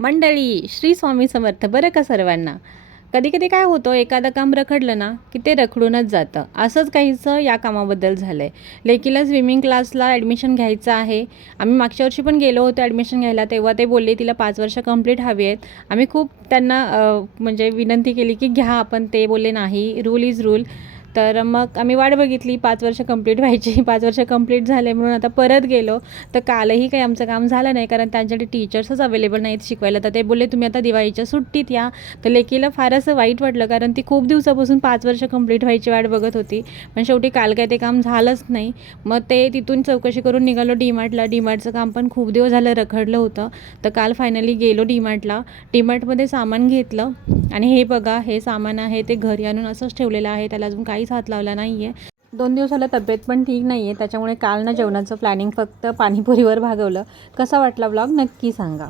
मंडळी श्री स्वामी समर्थ. बरं का सर्वांना. कधी कधी काय होतं, एखादं काम रखडलं ना की ते रखडूनच जातं. असंच काहीचं या कामाबद्दल झालं आहे. लेकीला स्विमिंग क्लासला ॲडमिशन घ्यायचं आहे. आम्ही मागच्या वर्षी पण गेलो होतो ॲडमिशन घ्यायला, तेव्हा ते बोलले तिला 5 वर्ष कंप्लीट हवी आहेत. आम्ही खूप त्यांना म्हणजे विनंती केली की घ्या आपण, ते बोलले नाही, रूल इज रूल. तर मग आम्ही वाट बघितली 5 वर्ष कंप्लीट व्हायची. 5 वर्ष कंप्लीट झाले म्हणून आता परत गेलो. तर कालही काही आमचं काम झालं नाही, कारण त्यांच्याकडे टीचर्सच अवेलेबल नाहीत शिकवायला. तर ते बोलले तुम्ही आता दिवाळीच्या सुट्टीत या. तर लेकीला फार असं वाईट वाटलं, कारण ती खूप दिवसापासून 5 वर्ष कंप्लीट व्हायची वाट बघत होती. पण शेवटी काल काय ते काम झालंच नाही. मग ते तिथून चौकशी करून निघालो डीमार्टला. डीमार्टचं काम पण खूप दिवस झालं रखडलं होतं. तर काल फायनली गेलो डीमार्टला. डीमार्टमध्ये सामान घेतलं आणि हे बघा, हे सामान आहे ते घरी आणून असंच ठेवलेलं आहे. त्याला अजून काहीच हात लावला नाही आहे. 2 दिवसाला तब्येत पण ठीक नाही आहे, त्याच्यामुळे काल ना जेवणाचं प्लॅनिंग फक्त पाणीपुरीवर भागवलं. कसा वाटला व्लॉग नक्की सांगा.